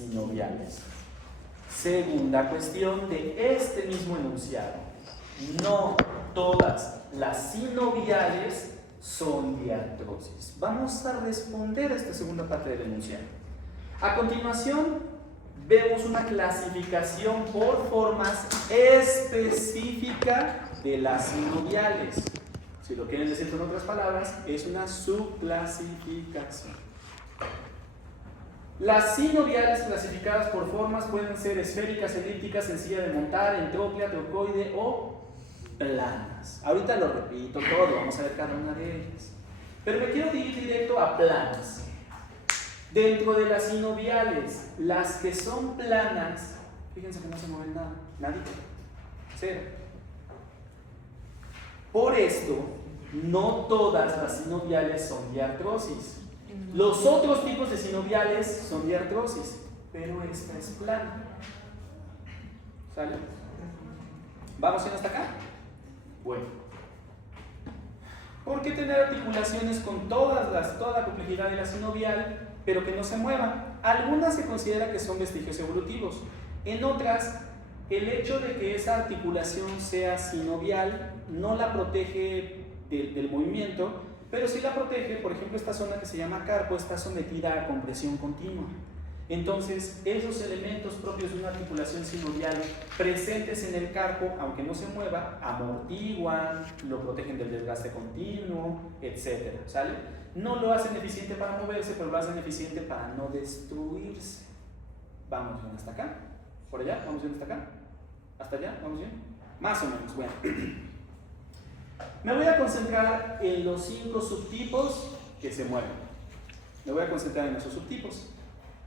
sinoviales. Segunda cuestión de este mismo enunciado. No todas las sinoviales son diartrosis. Vamos a responder a esta segunda parte del enunciado. A continuación, vemos una clasificación por formas específica de las sinoviales. Si lo quieren decir con otras palabras, es una subclasificación. Las sinoviales clasificadas por formas pueden ser esféricas, elípticas, sencilla de montar, entrópia, trocoide o planas. Ahorita lo repito todo, vamos a ver cada una de ellas. Pero me quiero ir directo a planas. Dentro de las sinoviales, las que son planas, fíjense que no se mueve nada, nadita, cero. Por esto, no todas las sinoviales son diartrosis. Los otros tipos de sinoviales son diartrosis, pero esta es plana. ¿Sale? ¿Vamos bien hasta acá? Bueno. ¿Por qué tener articulaciones con toda la complejidad de la sinovial, pero que no se muevan? Algunas se considera que son vestigios evolutivos. En otras, el hecho de que esa articulación sea sinovial no la protege del movimiento, pero sí la protege. Por ejemplo, esta zona que se llama carpo está sometida a compresión continua. Entonces, esos elementos propios de una articulación sinovial presentes en el carpo, aunque no se mueva, amortiguan, lo protegen del desgaste continuo, etc. ¿Sale? No lo hacen eficiente para moverse, pero lo hacen eficiente para no destruirse. ¿Vamos bien hasta acá? ¿Por allá? ¿Vamos bien hasta acá? ¿Hasta allá? ¿Vamos bien? Más o menos. Bueno. Me voy a concentrar en los 5 subtipos que se mueven. Me voy a concentrar en esos subtipos.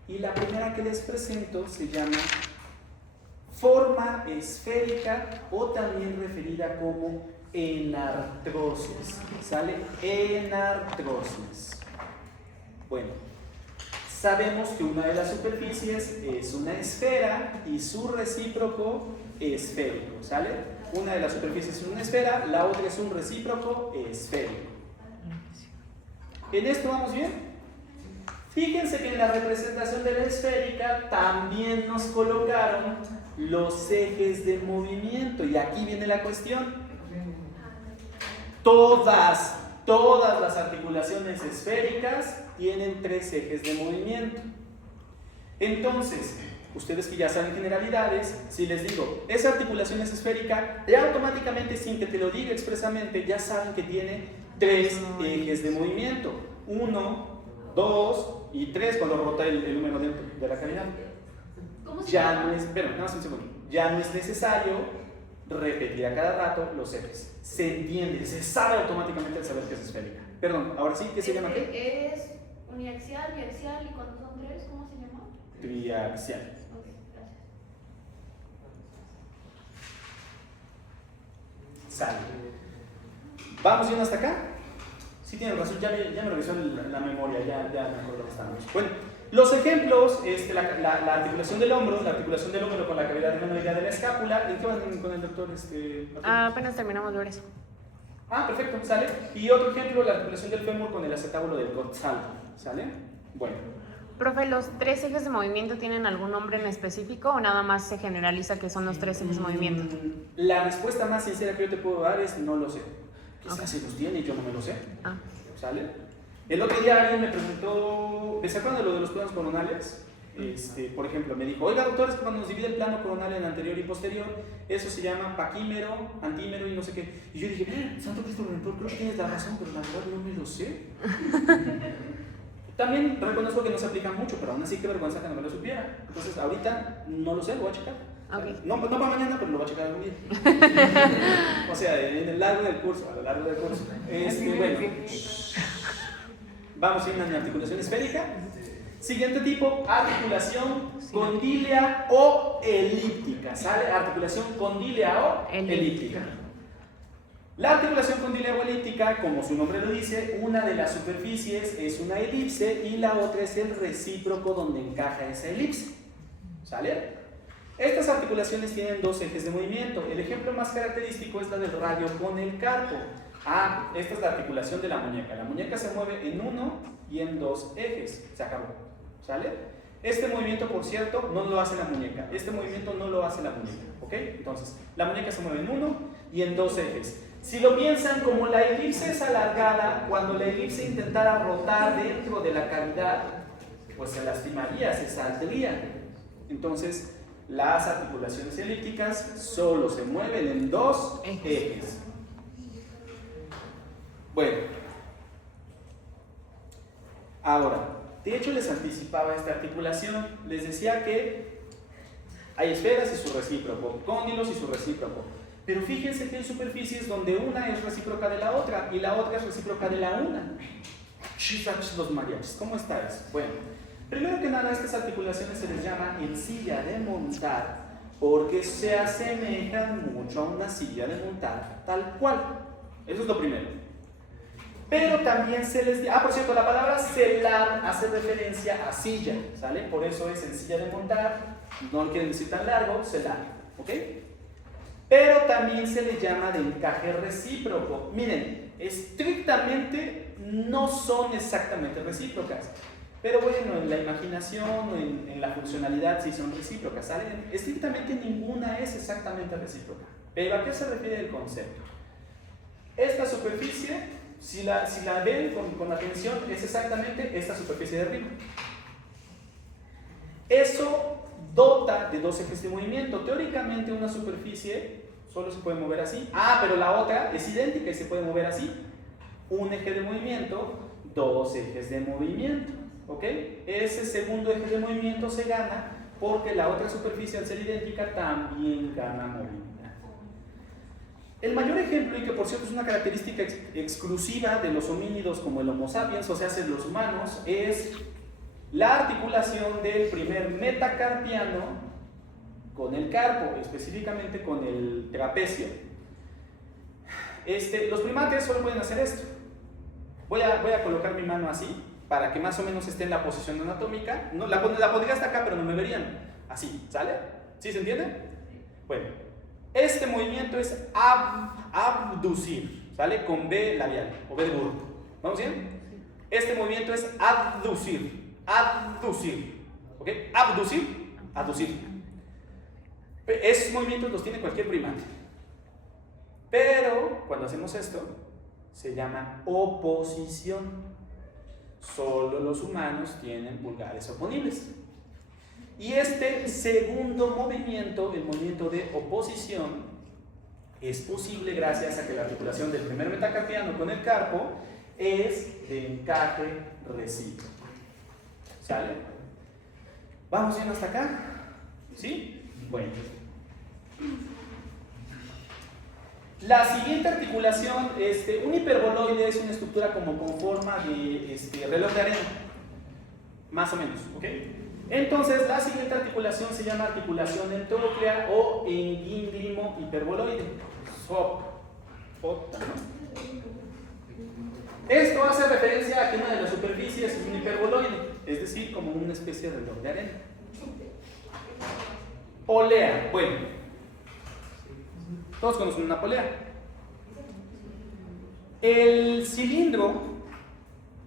Y la primera que les presento se llama forma esférica o también referida como enartrosis. ¿Sale? Enartrosis. Bueno, sabemos que una de las superficies es una esfera y su recíproco esférico. ¿Sale? Una de las superficies es una esfera, la otra es un recíproco esférico. ¿En esto vamos bien? Fíjense que en la representación de la esférica también nos colocaron los ejes de movimiento. Y aquí viene la cuestión. Todas las articulaciones esféricas tienen 3 ejes de movimiento. Entonces, ustedes que ya saben generalidades, si les digo, esa articulación es esférica, ya automáticamente, sin que te lo diga expresamente, ya saben que tiene 3 ejes de movimiento. 1, 2 y 3 cuando rebota el húmero dentro de la cavidad. Ya no es, pero nada más un segundo. Ya no es necesario repetir a cada rato los ejes. Se entiende, se sabe automáticamente al saber que es esférica. Perdón, ahora sí, ¿qué se llama qué? Es uniaxial, biaxial, y cuando son 3, ¿cómo se llama? Triaxial. Sale. ¿Vamos bien hasta acá? Sí tienen razón, ya me revisó la memoria, ya me acuerdo que estamos. Bueno, los ejemplos, la articulación del hombro, con la cavidad gemenoidea de la escápula. ¿En qué van con el doctor? Apenas terminamos de ver eso. Ah, perfecto, sale. Y otro ejemplo, la articulación del fémur con el acetábulo del coxal, ¿sale? Bueno. Profe, ¿los 3 ejes de movimiento tienen algún nombre en específico o nada más se generaliza que son los 3 ejes de movimiento? La respuesta más sincera que yo te puedo dar es no lo sé. Quizás se los tiene y yo no me lo sé. ¿Sale? El otro día alguien me preguntó, ¿se acuerdan de lo de los planos coronales? Por ejemplo, me dijo, oiga doctor, es que cuando nos divide el plano coronal en anterior y posterior, eso se llama paquímero, antímero y no sé qué. Y yo dije, Santo Cristo Redentor, creo que tienes la razón, pero la verdad no me lo sé. También reconozco que no se aplica mucho, pero aún así qué vergüenza que no me lo supiera. Entonces ahorita no lo sé, lo voy a checar. Okay. No para mañana, pero lo voy a checar algún día. O sea, en el largo del curso, a lo largo del curso. Bueno, vamos a ir a una articulación esférica. Siguiente tipo, articulación condílea o elíptica. ¿Sale? Articulación condílea o elíptica. La articulación condílea o elíptica, como su nombre lo dice, una de las superficies es una elipse y la otra es el recíproco donde encaja esa elipse. ¿Sale? Estas articulaciones tienen 2 ejes de movimiento. El ejemplo más característico es la del radio con el carpo. Esta es la articulación de la muñeca. La muñeca se mueve en 1 y en 2 ejes. Se acabó. ¿Sale? Este movimiento, por cierto, no lo hace la muñeca. Este movimiento no lo hace la muñeca, ¿ok? Entonces, la muñeca se mueve en 1 y en 2 ejes. Si lo piensan, como la elipse es alargada, cuando la elipse intentara rotar dentro de la cavidad, pues se lastimaría, se saldría. Entonces, las articulaciones elípticas solo se mueven en 2 ejes. Bueno, ahora, de hecho les anticipaba esta articulación, les decía que hay esferas y su recíproco, cóndilos y su recíproco, pero fíjense que hay superficies donde una es recíproca de la otra y la otra es recíproca de la una. Los mariachis, ¿cómo está eso? Bueno, primero que nada, estas articulaciones se les llama en silla de montar porque se asemejan mucho a una silla de montar tal cual. Eso es lo primero. Pero también se les... por cierto, la palabra celar hace referencia a silla, ¿sale? Por eso es en silla de montar, no quieren decir tan largo, celar, ¿ok? Pero también se le llama de encaje recíproco. Miren, estrictamente no son exactamente recíprocas, pero bueno, en la imaginación o en la funcionalidad sí son recíprocas, ¿sale? Estrictamente ninguna es exactamente recíproca. Pero ¿a qué se refiere el concepto? Esta superficie... Si la ven con atención, es exactamente esta superficie de arriba. Eso dota de 2 ejes de movimiento. Teóricamente una superficie solo se puede mover así. Pero la otra es idéntica y se puede mover así. Un eje de movimiento, 2 ejes de movimiento. ¿Ok? Ese segundo eje de movimiento se gana porque la otra superficie, al ser idéntica, también gana movimiento. El mayor ejemplo, y que por cierto es una característica exclusiva de los homínidos como el Homo sapiens, o sea, de los humanos, es la articulación del primer metacarpiano con el carpo, específicamente con el trapecio. Los primates solo pueden hacer esto. Voy a colocar mi mano así, para que más o menos esté en la posición anatómica. No, la pondría hasta acá, pero no me verían. Así, ¿sale? ¿Sí se entiende? Bueno. Este movimiento es abducir, ¿sale? Con B labial, o B de burro. ¿Vamos bien? Este movimiento es abducir, ¿ok? Abducir. Esos movimientos los tiene cualquier primate. Pero, cuando hacemos esto, se llama oposición. Solo los humanos tienen pulgares oponibles. Y este segundo movimiento, el movimiento de oposición, es posible gracias a que la articulación del primer metacarpiano con el carpo es de encaje recíproco. ¿Sale? ¿Vamos bien hasta acá? ¿Sí? Bueno. La siguiente articulación, un hiperboloide es una estructura como con forma de reloj de arena. Más o menos, ¿ok? Entonces, la siguiente articulación se llama articulación entróclea o engínglimo hiperboloide. Esto hace referencia a que una de las superficies es un hiperboloide, es decir, como una especie de reloj de arena. Polea, bueno, todos conocen una polea. El cilindro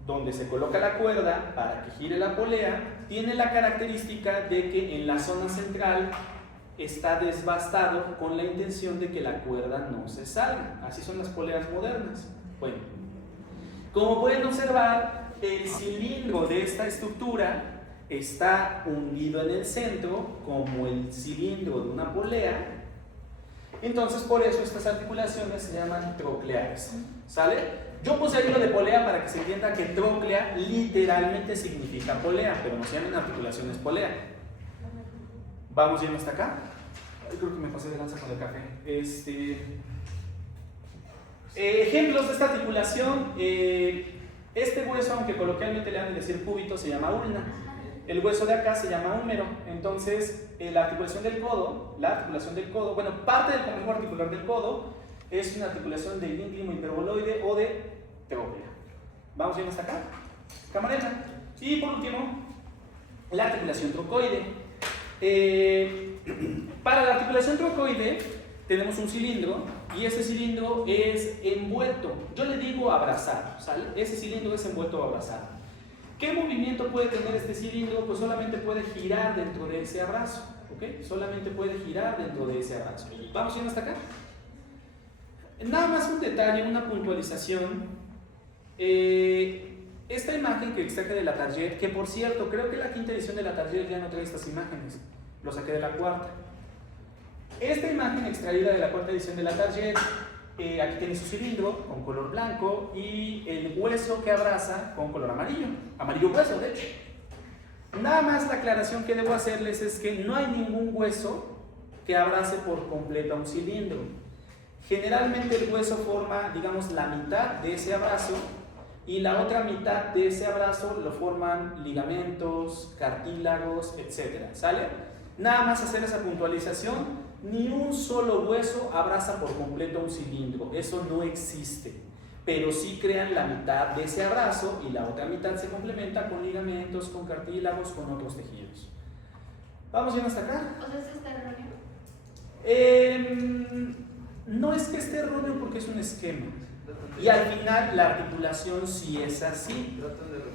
donde se coloca la cuerda para que gire la polea tiene la característica de que en la zona central está desbastado con la intención de que la cuerda no se salga. Así son las poleas modernas. Bueno, como pueden observar, el cilindro de esta estructura está hundido en el centro como el cilindro de una polea. Entonces, por eso estas articulaciones se llaman trocleares. ¿Sale? Yo puse ahí lo de polea para que se entienda que tróclea literalmente significa polea, pero no se llaman articulaciones polea. ¿Vamos bien hasta acá? Ay, creo que me pasé de lanza con el café. Ejemplos de esta articulación. Este hueso, aunque coloquialmente le han de decir cúbito, se llama ulna. El hueso de acá se llama húmero. Entonces, la articulación del codo, bueno, parte del complejo articular del codo es una articulación de engínglimo hiperboloide o de tróclea. ¿Vamos bien hasta acá? Camarena. Y por último, la articulación trocoide. Para la articulación trocoide tenemos un cilindro y ese cilindro es envuelto. Yo le digo abrazado, ¿sale? Ese cilindro es envuelto o abrazado. ¿Qué movimiento puede tener este cilindro? Pues solamente puede girar dentro de ese abrazo, ¿ok? Solamente puede girar dentro de ese abrazo. ¿Vamos bien hasta acá? Nada más un detalle, una puntualización. Esta imagen que extraje de la Target, que por cierto, creo que la quinta edición de la Target ya no trae estas imágenes, lo saqué de la cuarta. Esta imagen extraída de la cuarta edición de la Target, aquí tiene su cilindro con color blanco y el hueso que abraza con color amarillo, amarillo hueso de hecho. Nada más la aclaración que debo hacerles es que no hay ningún hueso que abrace por completo a un cilindro. Generalmente el hueso forma, digamos, la mitad de ese abrazo y la otra mitad de ese abrazo lo forman ligamentos, cartílagos, etc. ¿Sale? Nada más hacer esa puntualización. Ni un solo hueso abraza por completo un cilindro, eso no existe, pero sí crean la mitad de ese abrazo y la otra mitad se complementa con ligamentos, con cartílagos, con otros tejidos. ¿Vamos bien hasta acá? O sea, ¿eso está erróneo? No es que esté erróneo porque es un esquema y al final la articulación sí es así,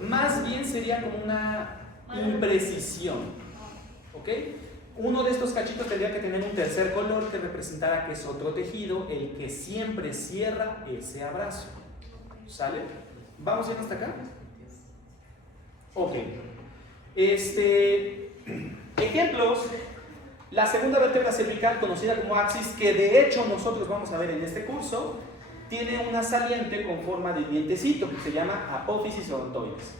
más bien sería como una imprecisión, ¿ok? Uno de estos cachitos tendría que tener un tercer color que representara que es otro tejido, el que siempre cierra ese abrazo. ¿Sale? ¿Vamos bien hasta acá? Ok. Ejemplos. La segunda vértebra cervical, conocida como axis, que de hecho nosotros vamos a ver en este curso, tiene una saliente con forma de dientecito, que se llama apófisis odontoides.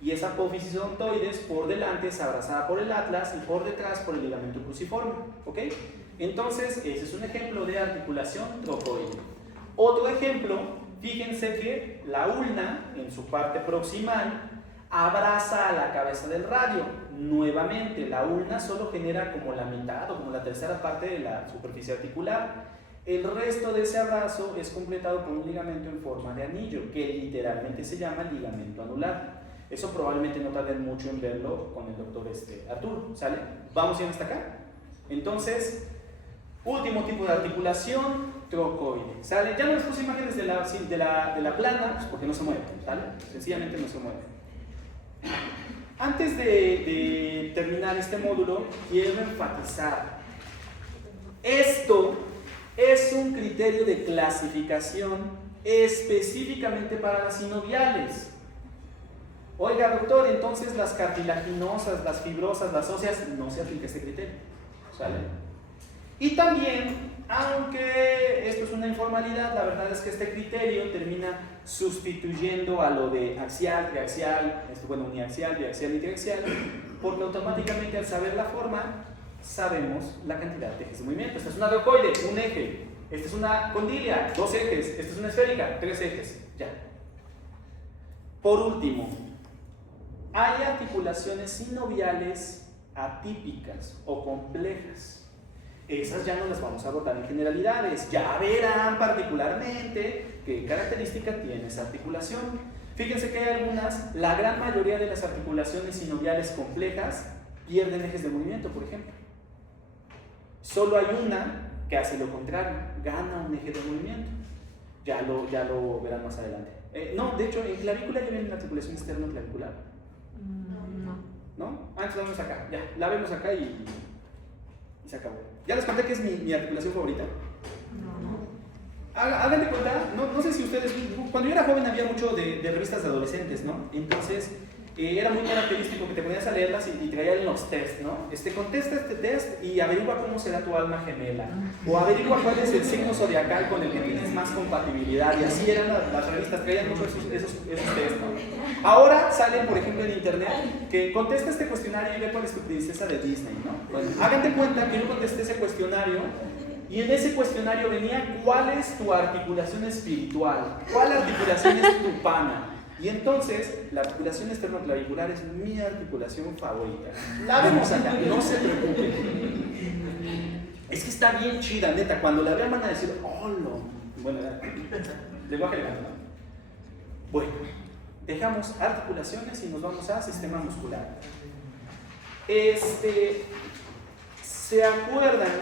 Y esa apófisis odontoides por delante es abrazada por el atlas y por detrás por el ligamento cruciforme, ¿ok? Entonces, ese es un ejemplo de articulación trocoide. Otro ejemplo, fíjense que la ulna, en su parte proximal, abraza a la cabeza del radio. Nuevamente, la ulna solo genera como la mitad o como la tercera parte de la superficie articular. El resto de ese abrazo es completado por un ligamento en forma de anillo, que literalmente se llama ligamento anular. Eso probablemente no tarden mucho en verlo con el doctor Arturo, ¿sale? ¿Vamos bien hasta acá? Entonces, último tipo de articulación, trocoide, ¿sale? Ya no les puse imágenes de la plana, pues porque no se mueve, ¿sale? Sencillamente no se mueve. Antes de terminar este módulo, quiero enfatizar, esto es un criterio de clasificación específicamente para las sinoviales. Oiga, doctor, entonces las cartilaginosas, las fibrosas, las óseas, no se aplica este criterio, ¿sale? Y también, aunque esto es una informalidad, la verdad es que este criterio termina sustituyendo a lo de axial, triaxial, uniaxial, biaxial y triaxial, porque automáticamente al saber la forma, sabemos la cantidad de ejes de movimiento. Esta es una trocoide, un eje. Esta es una condilia, 2 ejes. Esta es una esférica, 3 ejes. Ya. Por último, hay articulaciones sinoviales atípicas o complejas. Esas ya no las vamos a abordar en generalidades. Ya verán particularmente qué característica tiene esa articulación. Fíjense que hay algunas, la gran mayoría de las articulaciones sinoviales complejas pierden ejes de movimiento, por ejemplo. Solo hay una que hace lo contrario, gana un eje de movimiento. Ya lo verán más adelante. No, de hecho, en clavícula ya viene la articulación externo-clavicular. ¿No? Antes la vemos acá, ya, la vemos acá y se acabó. Ya les conté que es mi articulación favorita. Hagan de cuenta, no sé si ustedes, cuando yo era joven había mucho de revistas de adolescentes, ¿no? Entonces, era muy característico que te ponías a leerlas y traían los tests, ¿no? Contesta este test y averigua cómo será tu alma gemela. O averigua cuál es el signo zodiacal con el que tienes más compatibilidad. Y así eran las revistas, traían mucho esos tests, ¿no? Ahora salen, por ejemplo, en internet que contesta este cuestionario y ve cuál es tu princesa de Disney, ¿no? Bueno, hagan de cuenta que yo contesté ese cuestionario y en ese cuestionario venía cuál es tu articulación espiritual, cuál articulación es tu pana. Y entonces, la articulación externo-clavicular es mi articulación favorita. La vemos acá, no se preocupen. Es que está bien chida, neta. Cuando la vean van a decir, oh, no. Bueno, lenguaje elegante, ¿no? Bueno, dejamos articulaciones y nos vamos a sistema muscular. ¿Se acuerdan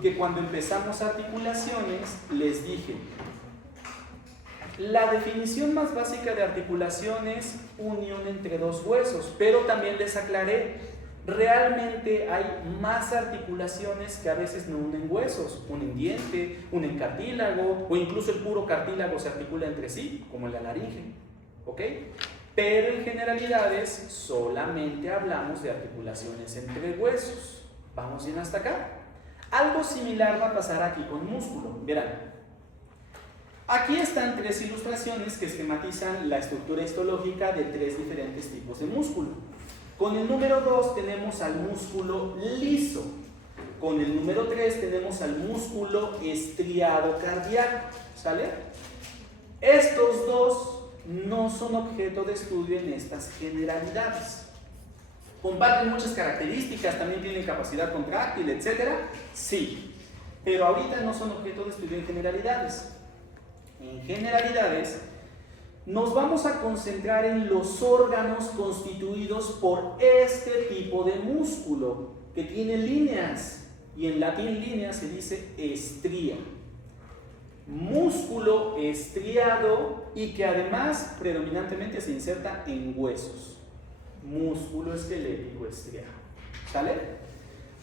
que cuando empezamos articulaciones les dije La definición más básica de articulación es unión entre dos huesos, pero también les aclaré, realmente hay más articulaciones que a veces no unen huesos, unen diente, unen cartílago, o incluso el puro cartílago se articula entre sí, como en la laringe, ¿ok? Pero en generalidades solamente hablamos de articulaciones entre huesos. ¿Vamos bien hasta acá? Algo similar va a pasar aquí con músculo. Verán, aquí están tres ilustraciones que esquematizan la estructura histológica de tres diferentes tipos de músculo. Con el número 2 tenemos al músculo liso. Con el número 3 tenemos al músculo estriado cardíaco. ¿Sale? Estos dos no son objeto de estudio en estas generalidades. Comparten muchas características, también tienen capacidad contráctil, etc. Sí, pero ahorita no son objeto de estudio en generalidades. En generalidades nos vamos a concentrar en los órganos constituidos por este tipo de músculo que tiene líneas, y en latín línea se dice estría. Músculo estriado y que además predominantemente se inserta en huesos. Músculo esquelético estriado. ¿Sale?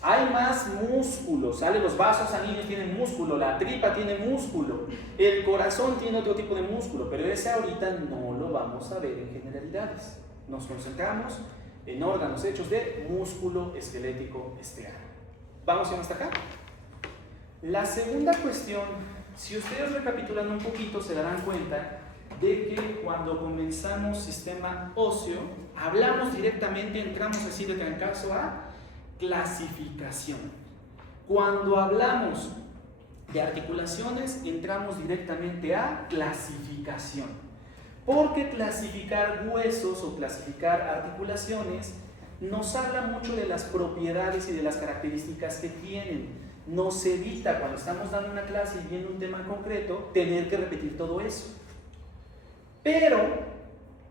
Hay más músculo, ¿sale? Los vasos sanguíneos tienen músculo, la tripa tiene músculo, el corazón tiene otro tipo de músculo, pero ese ahorita no lo vamos a ver en generalidades. Nos concentramos en órganos hechos de músculo esquelético estriado. ¿Vamos bien hasta acá? La segunda cuestión, si ustedes recapitulan un poquito, se darán cuenta de que cuando comenzamos sistema óseo, hablamos directamente, entramos así de trancazo a clasificación. Cuando hablamos de articulaciones, entramos directamente a clasificación. Porque clasificar huesos o clasificar articulaciones nos habla mucho de las propiedades y de las características que tienen. Nos evita, cuando estamos dando una clase y viendo un tema concreto, tener que repetir todo eso. Pero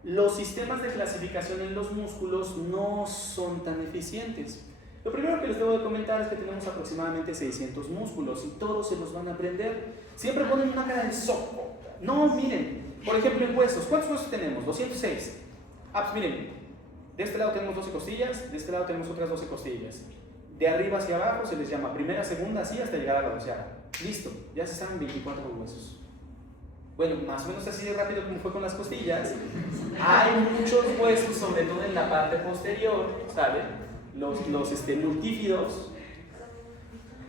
los sistemas de clasificación en los músculos no son tan eficientes. Lo primero que les debo de comentar es que tenemos aproximadamente 600 músculos y todos se los van a aprender. Siempre ponen una cara de soco. No, miren, por ejemplo en huesos, ¿cuántos huesos tenemos? 206. Ah, pues miren, de este lado tenemos 12 costillas, de este lado tenemos otras 12 costillas. De arriba hacia abajo se les llama primera, segunda, así hasta llegar a la 12ª. Listo, ya se saben 24 huesos. Bueno, más o menos así de rápido como fue con las costillas. Hay muchos huesos, sobre todo en la parte posterior, ¿saben? Los multífidos.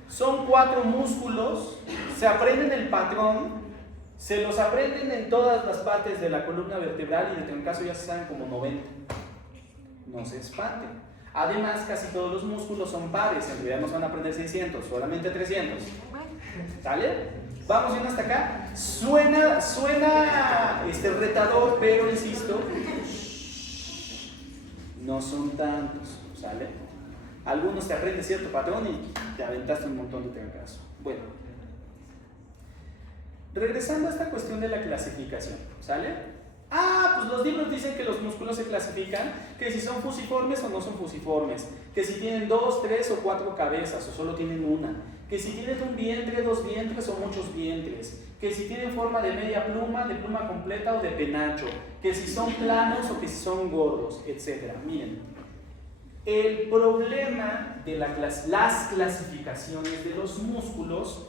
Son 4 músculos, se aprenden el patrón, se los aprenden en todas las partes de la columna vertebral y de trancazo ya se saben como 90. No se espanten. Además, casi todos los músculos son pares, en realidad no se van a aprender 600, solamente 300. ¿Sale? Vamos bien hasta acá. Suena retador, pero insisto, no son tantos, ¿sale? Algunos te aprenden cierto patrón y te aventaste un montón de trancazo. Bueno, regresando a esta cuestión de la clasificación, ¿sale? Pues los libros dicen que los músculos se clasifican, que si son fusiformes o no son fusiformes, que si tienen 2, 3 o 4 cabezas o solo tienen una, que si tienen un vientre, 2 vientres o muchos vientres, que si tienen forma de media pluma, de pluma completa o de penacho, que si son planos o que si son gordos, etc. Miren, el problema de las clasificaciones de los músculos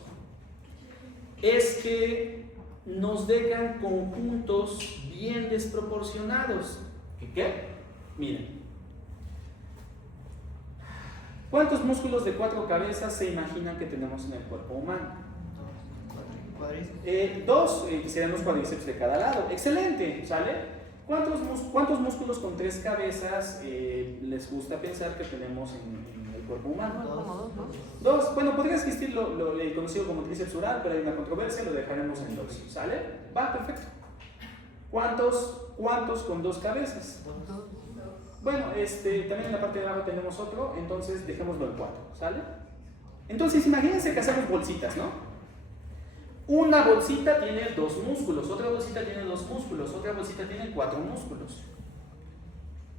es que nos dejan conjuntos bien desproporcionados. ¿Qué? Miren, ¿cuántos músculos de 4 cabezas se imaginan que tenemos en el cuerpo humano? 2, serían los cuádriceps de cada lado. Excelente, ¿sale? ¿Cuántos músculos con 3 cabezas les gusta pensar que tenemos en el cuerpo humano? 2. Bueno, podría existir lo conocido como tríceps oral, pero hay una controversia, lo dejaremos en 2. ¿Sale? Va, perfecto. ¿Cuántos con 2 cabezas? Bueno, también en la parte de abajo tenemos otro, entonces dejémoslo en 4. ¿Sale? Entonces imagínense que hacemos bolsitas, ¿no? Una bolsita tiene 2 músculos, otra bolsita tiene 2 músculos, otra bolsita tiene 4 músculos.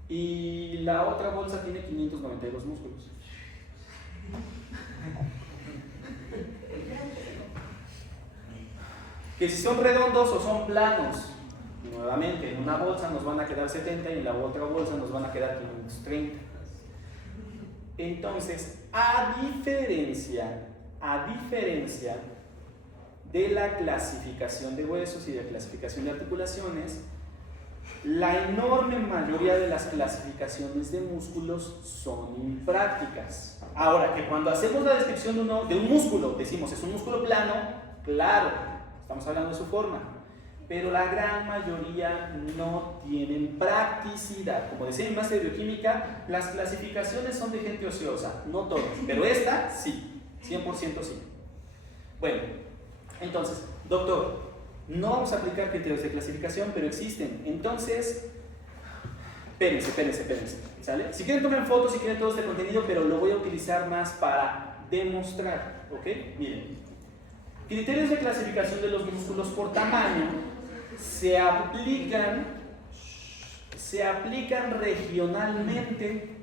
Y la otra bolsa tiene 592 músculos. Que si son redondos o son planos. Nuevamente, en una bolsa nos van a quedar 70 y en la otra bolsa nos van a quedar 530. Entonces, a diferencia de la clasificación de huesos y de la clasificación de articulaciones, la enorme mayoría de las clasificaciones de músculos son imprácticas. Ahora, que cuando hacemos la descripción de un músculo, decimos, ¿es un músculo plano? Claro, estamos hablando de su forma. Pero la gran mayoría no tienen practicidad. Como decía mi máster de bioquímica, las clasificaciones son de gente ociosa, no todas, pero esta sí, 100% sí. Bueno, entonces, doctor, no vamos a aplicar criterios de clasificación, pero existen. Entonces, espérense, ¿sale? Si quieren tomen fotos, si quieren todo este contenido, pero lo voy a utilizar más para demostrar, ¿ok? Miren, criterios de clasificación de los músculos por tamaño se aplican regionalmente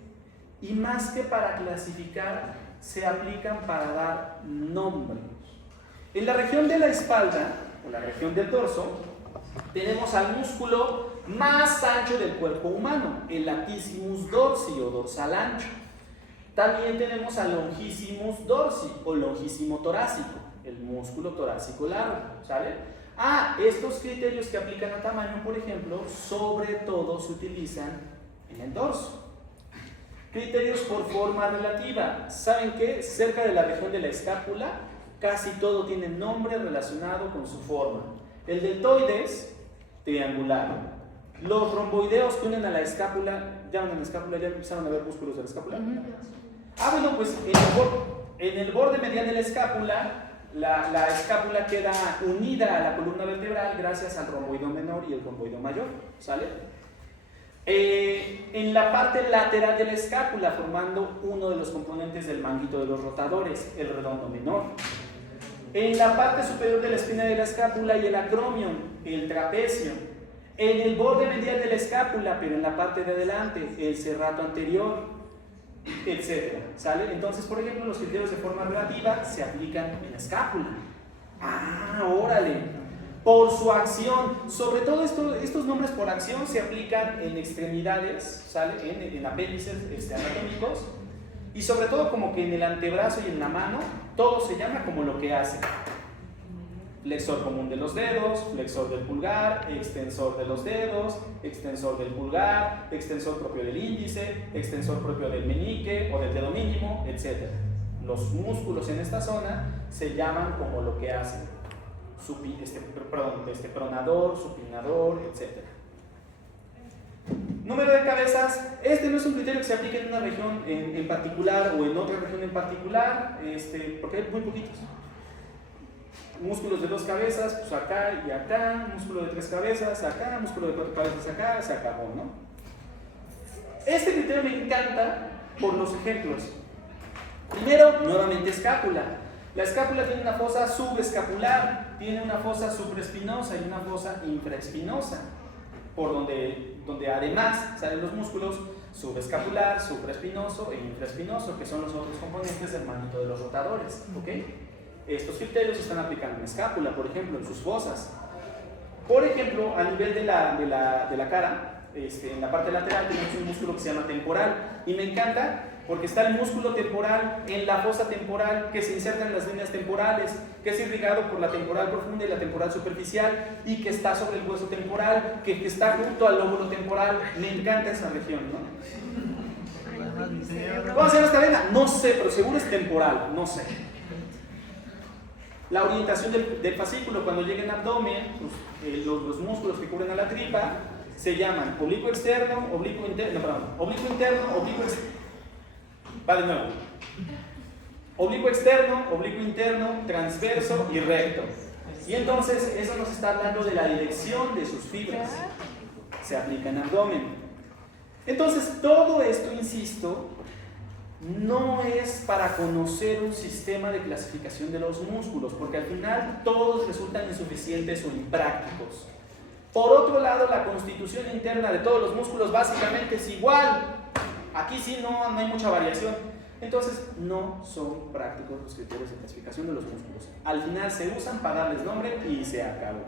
y más que para clasificar, se aplican para dar nombres. En la región de la espalda, o la región del dorso, tenemos al músculo más ancho del cuerpo humano, el latissimus dorsi o dorsal ancho. También tenemos al longissimus dorsi o longísimo torácico, el músculo torácico largo, ¿sale? Estos criterios que aplican a tamaño, por ejemplo, sobre todo se utilizan en el dorso. Criterios por forma relativa. ¿Saben qué? Cerca de la región de la escápula, casi todo tiene nombre relacionado con su forma. El deltoides, triangular. Los romboideos que unen a la escápula, ¿ya empezaron a ver músculos de la escápula? Bueno, pues en el borde medial de la escápula, la escápula queda unida a la columna vertebral gracias al romboideo menor y el romboideo mayor, ¿sale? En la parte lateral de la escápula, formando uno de los componentes del manguito de los rotadores, el redondo menor. En la parte superior de la espina de la escápula y el acromion, el trapecio. En el borde medial de la escápula, pero en la parte de adelante, el serrato anterior, etcétera, ¿sale? Entonces, por ejemplo, los criterios de forma relativa se aplican en la escápula. Órale. Por su acción, sobre todo estos nombres por acción se aplican en extremidades, ¿sale? En apéndices anatómicos, y sobre todo como que en el antebrazo y en la mano, todo se llama como lo que hace. Flexor común de los dedos, flexor del pulgar, extensor de los dedos, extensor del pulgar, extensor propio del índice, extensor propio del meñique o del dedo mínimo, etc. Los músculos en esta zona se llaman como lo que hacen. Pronador, supinador, etc. Número de cabezas. Este no es un criterio que se aplique en una región en particular o en otra región en particular, porque hay muy poquitos. Músculos de 2 cabezas, pues acá y acá, músculo de 3 cabezas, acá, músculo de 4 cabezas acá, se acabó, ¿no? Este criterio me encanta por los ejemplos. Primero, nuevamente escápula. La escápula tiene una fosa subescapular, tiene una fosa supraespinosa y una fosa infraespinosa, por donde además salen los músculos subescapular, supraespinoso e infraespinoso, que son los otros componentes del manguito de los rotadores, ¿ok? Estos criterios se están aplicando en escápula, por ejemplo, en sus fosas. Por ejemplo, a nivel de la cara, en la parte lateral tenemos un músculo que se llama temporal, y me encanta porque está el músculo temporal en la fosa temporal que se inserta en las líneas temporales, que es irrigado por la temporal profunda y la temporal superficial, y que está sobre el hueso temporal, que está junto al lóbulo temporal. Me encanta esa región, ¿no? ¿Cómo se llama esta vena? No sé, pero seguro es temporal, no sé. La orientación del fascículo cuando llega en abdomen, pues, los músculos que cubren a la tripa se llaman oblicuo externo, oblicuo interno, oblicuo interno, oblicuo externo. Va de nuevo. Oblicuo externo, oblicuo interno, transverso y recto. Y entonces eso nos está hablando de la dirección de sus fibras. Se aplica en abdomen. Entonces todo esto, insisto, no es para conocer un sistema de clasificación de los músculos, porque al final todos resultan insuficientes o imprácticos. Por otro lado, la constitución interna de todos los músculos básicamente es igual. Aquí sí no hay mucha variación. Entonces, no son prácticos los criterios de clasificación de los músculos. Al final se usan para darles nombre y se acabó.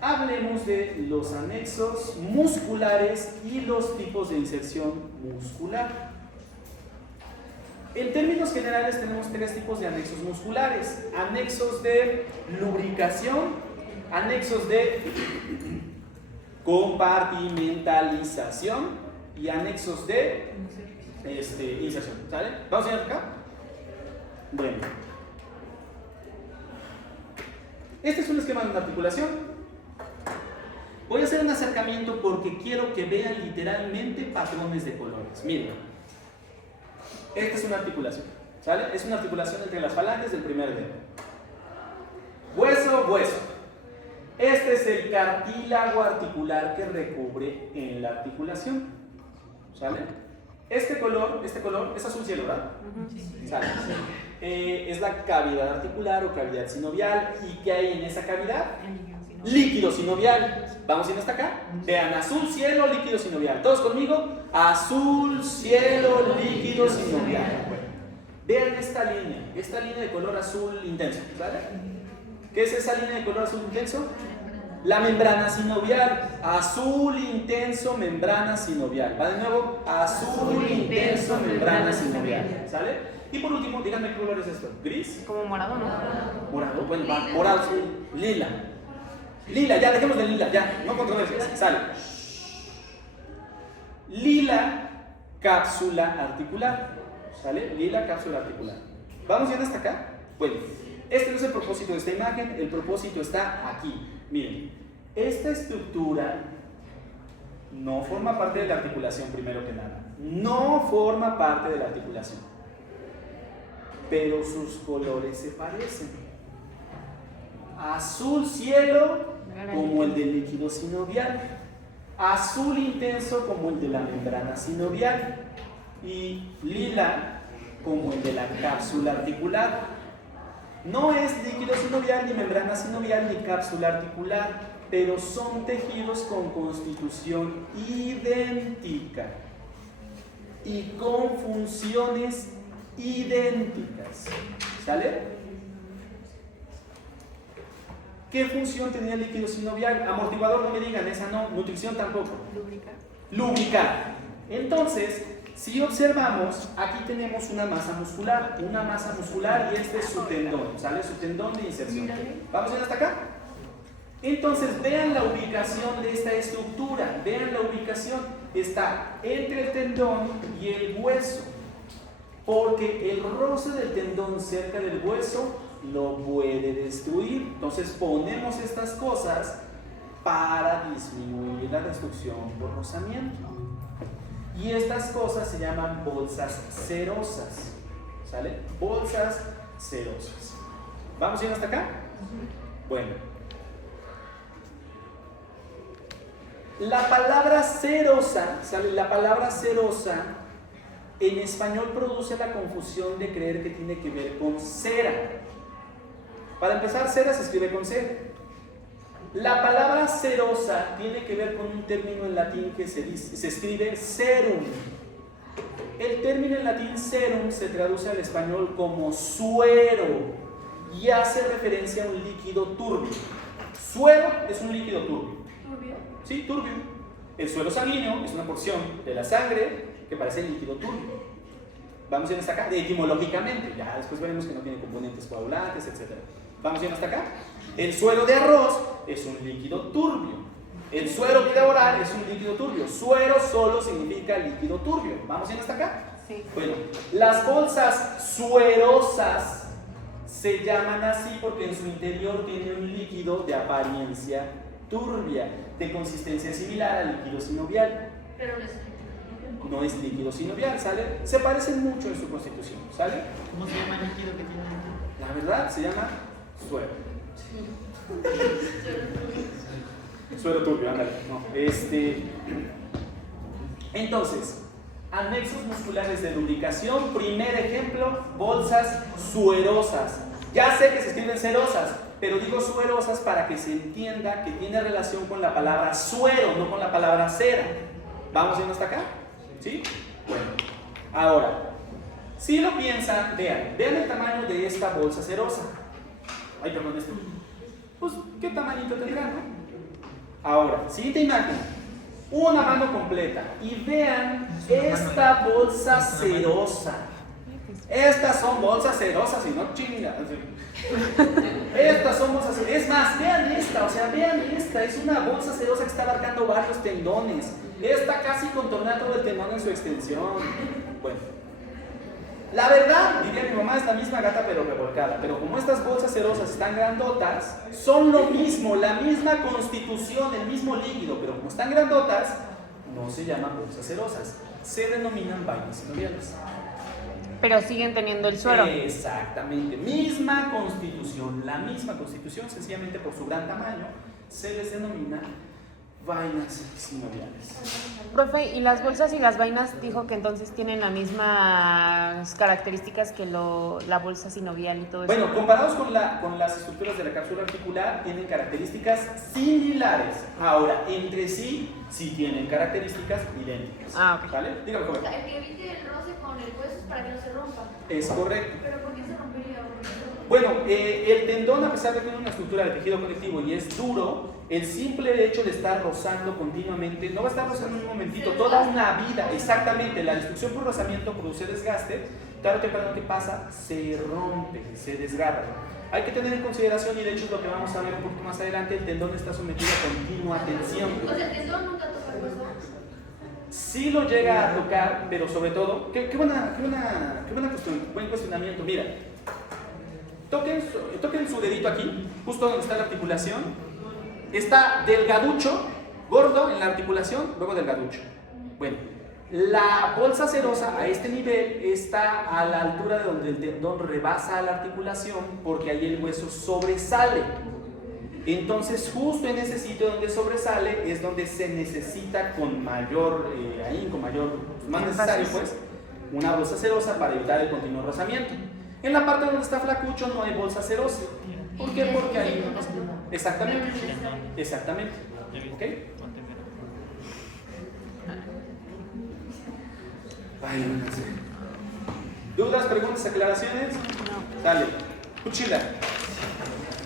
Hablemos de los anexos musculares y los tipos de inserción muscular. En términos generales tenemos tres tipos de anexos musculares: anexos de lubricación, anexos de compartimentalización y anexos de inserción. ¿Sale? ¿Vamos a ir acá? Bueno. Este es un esquema de una articulación. Voy a hacer un acercamiento porque quiero que vean literalmente patrones de colores. Miren, esta es una articulación, ¿sale? Es una articulación entre las falanges del primer dedo. Hueso, hueso. Este es el cartílago articular que recubre en la articulación, ¿sale? Este color es azul cielo, ¿verdad? Sí. ¿Sale? Es la cavidad articular o cavidad sinovial. ¿Y qué hay en esa cavidad? Líquido sinovial. Vamos yendo hasta acá. Vean, azul cielo, líquido sinovial. Todos conmigo. Azul cielo, líquido sinovial. Bueno, vean esta línea de color azul intenso, ¿vale? ¿Qué es esa línea de color azul intenso? La membrana sinovial. Azul intenso, membrana sinovial. Va de nuevo. Azul intenso, membrana sinovial. ¿Sale? Y por último, díganme qué color es esto. ¿Gris? Como morado, ¿no? Morado, bueno, va, morado, azul, lila. Lila, ya, dejemos de lila, ya, no controversias, sale. Lila, cápsula articular, ¿sale? Lila, cápsula articular. ¿Vamos bien hasta acá? Bueno, este no es el propósito de esta imagen, el propósito está aquí. Miren, esta estructura no forma parte de la articulación, primero que nada. No forma parte de la articulación. Pero sus colores se parecen. Azul cielo como el del líquido sinovial, azul intenso como el de la membrana sinovial y lila como el de la cápsula articular. No es líquido sinovial, ni membrana sinovial, ni cápsula articular, pero son tejidos con constitución idéntica y con funciones idénticas. ¿Sale? ¿Qué función tenía el líquido sinovial? Amortiguador, no me digan, esa no. Nutrición tampoco. Lubricar. Entonces, si observamos, aquí tenemos una masa muscular y este es su tendón, ¿sale? Su tendón de inserción. ¿Vamos a ir hasta acá? Entonces, vean la ubicación de esta estructura, vean la ubicación. Está entre el tendón y el hueso, porque el roce del tendón cerca del hueso lo puede destruir. Entonces ponemos estas cosas para disminuir la destrucción por rozamiento. Y estas cosas se llaman bolsas serosas. ¿Sale? Bolsas serosas. ¿Vamos bien hasta acá? Bueno. La palabra serosa, ¿sale? La palabra serosa en español produce la confusión de creer que tiene que ver con cera. Para empezar, cera se escribe con C. La palabra serosa tiene que ver con un término en latín que se escribe serum. El término en latín serum se traduce al español como suero y hace referencia a un líquido turbio. Suero es un líquido turbio. ¿Turbio? Sí, turbio. El suero sanguíneo es una porción de la sangre que parece el líquido turbio. Vamos bien hasta acá, etimológicamente, ya después veremos que no tiene componentes coagulantes, etc. Vamos bien hasta acá. El suero de arroz es un líquido turbio. El suero vida oral es un líquido turbio. Suero solo significa líquido turbio. ¿Vamos bien hasta acá? Sí. Bueno, las bolsas suerosas se llaman así porque en su interior tiene un líquido de apariencia turbia, de consistencia similar al líquido sinovial. Pero No es líquido sinovial, ¿sale? Se parecen mucho en su constitución, ¿sale? ¿Cómo se llama el líquido que tiene dentro? La verdad se llama suero. Suero turbio, ándale. No, Entonces, anexos musculares de lubricación. Primer ejemplo, bolsas suerosas. Ya sé que se escriben serosas, pero digo suerosas para que se entienda que tiene relación con la palabra suero, no con la palabra cera. ¿Vamos yendo hasta acá? ¿Sí? Bueno, Ahora, si lo piensan, vean el tamaño de esta bolsa cerosa. Ay, perdón, esto. Pues, ¿qué tamañito tendrá, no? Ahora, siguiente imagen. Una mano completa. Y vean esta bolsa cerosa. Estas son bolsas cerosas y no chingas. Estas son bolsas cerosas. Es más, vean esta, o sea, vean esta. Es una bolsa cerosa que está abarcando varios tendones. Está casi contornando todo el tendón en su extensión. Bueno, la verdad, diría mi mamá, es la misma gata pero revolcada. Pero como estas bolsas cerosas están grandotas, son lo mismo, la misma constitución, el mismo líquido. Pero como están grandotas, no se llaman bolsas cerosas. Se denominan vainas sinoviales. Pero siguen teniendo el suero. Exactamente, misma constitución, la misma constitución, sencillamente por su gran tamaño, se les denomina vainas sinoviales. Profe, ¿y las bolsas y las vainas dijo que entonces tienen las mismas características que la bolsa sinovial y todo eso? Bueno, comparados con las estructuras de la cápsula articular, tienen características similares. Ahora, entre sí tienen características idénticas. Ah, ok. ¿Vale? Dígame, O joven. sea, el que evite el roce con el hueso es para que no se rompa. Es correcto. Pero ¿por qué se rompería? Bueno, el tendón, a pesar de que tiene una estructura de tejido conectivo y es duro, el simple hecho de estar rozando continuamente, no va a estar rozando en un momentito, toda una vida, exactamente, la destrucción por rozamiento produce desgaste, claro que para lo que pasa, se rompe, se desgarra. Hay que tener en consideración, y de hecho es lo que vamos a ver un poquito más adelante, el tendón está sometido a continua tensión. O sea, el tendón nunca toca el hueso. Sí lo llega a tocar, pero sobre todo, qué buen cuestionamiento, mira. Toquen su dedito aquí, justo donde está la articulación. Está delgaducho, gordo en la articulación, luego delgaducho. Bueno, la bolsa serosa a este nivel está a la altura de donde el tendón rebasa la articulación, porque ahí el hueso sobresale. Entonces, justo en ese sitio donde sobresale es donde se necesita con mayor más necesario pues, una bolsa serosa para evitar el continuo rozamiento. En la parte donde está flacucho no hay bolsa serosa. ¿Por qué? Porque ahí no pasa. Exactamente. Exactamente. ¿Ok? Ay, no sé. ¿Dudas, preguntas, aclaraciones? No. Dale. Cuchilla.